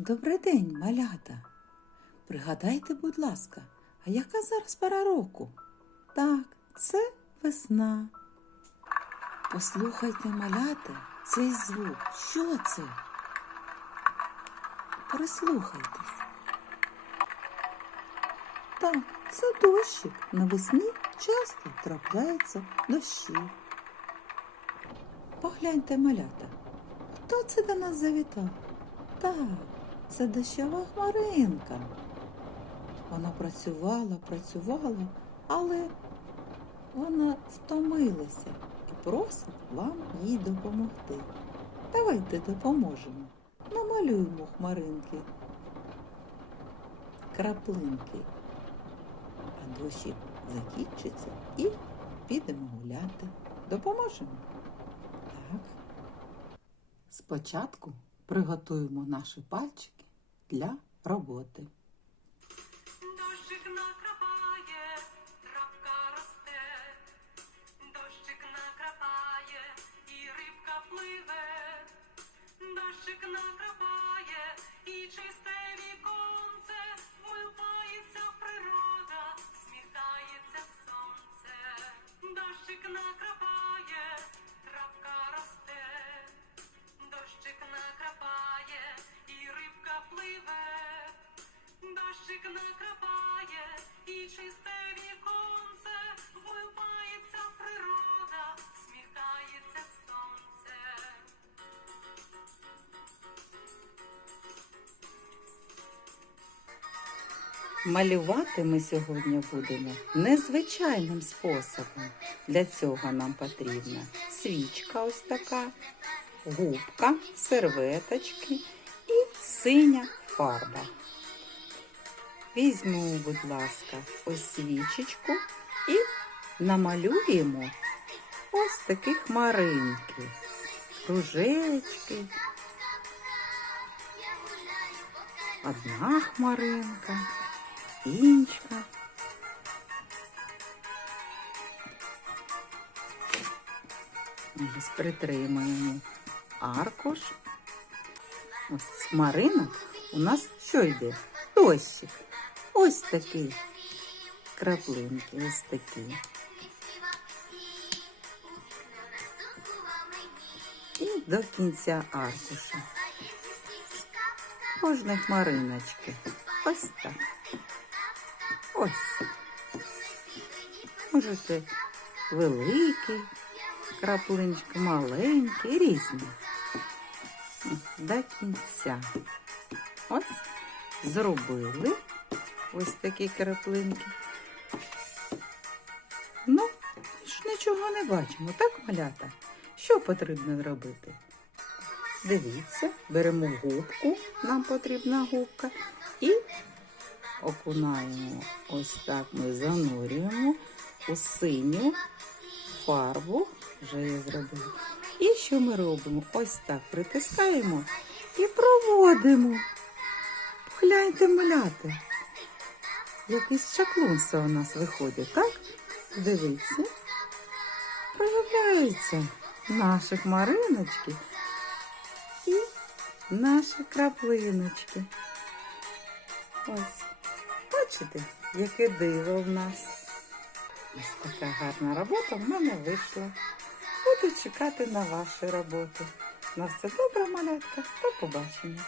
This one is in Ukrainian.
Добрий день, малята. Пригадайте, будь ласка, а яка зараз пора року? Так, це весна. Послухайте, малята, цей звук. Що це? Прислухайтесь. Так, це дощик. Навесні часто трапляються дощі. Погляньте, малята, хто це до нас завітав? Так, це дощова хмаринка. Вона працювала, працювала, але вона втомилася і просить вам їй допомогти. Давайте допоможемо. Намалюємо хмаринки, краплинки. А дощик закінчиться і підемо гуляти. Допоможемо? Так. Спочатку приготуємо наші пальчики для роботи. Дощик накрапає, і чисте віконце, вмивається природа, сміхається сонце, дощик накрапає, Малювати ми сьогодні будемо незвичайним способом. Для цього нам потрібна свічка ось така, губка, серветочки і синя фарба. Візьмемо, будь ласка, ось свічечку і намалюємо ось такі хмаринки, кружечки. Одна хмаринка, інша. Ось притримаємо аркуш. Ось з хмаринок у нас що йде? Дощик. Ось такий. Краплинки, ось такі. І до кінця аркуша. Кожної хмариночки. Ось так. Ось. Можете великий, краплиночки, маленький, різні. До кінця. Ось зробили ось такі краплинки. Ну, ж нічого не бачимо, так, малята? Що потрібно робити? Дивіться, беремо губку, нам потрібна губка, і окунаємо, ось так ми занурюємо у синю фарбу, вже я зробила. І що ми робимо? Ось так притискаємо і проводимо. Погляньте, маляти. Якийсь чаклунство у нас виходить, так? Дивіться. Проявляються наші хмариночки і наші краплиночки. Ось, бачите, яке диво в нас. Ось така гарна робота в мене вийшла. Буду чекати на ваші роботи. На все добре, малятка. До побачення.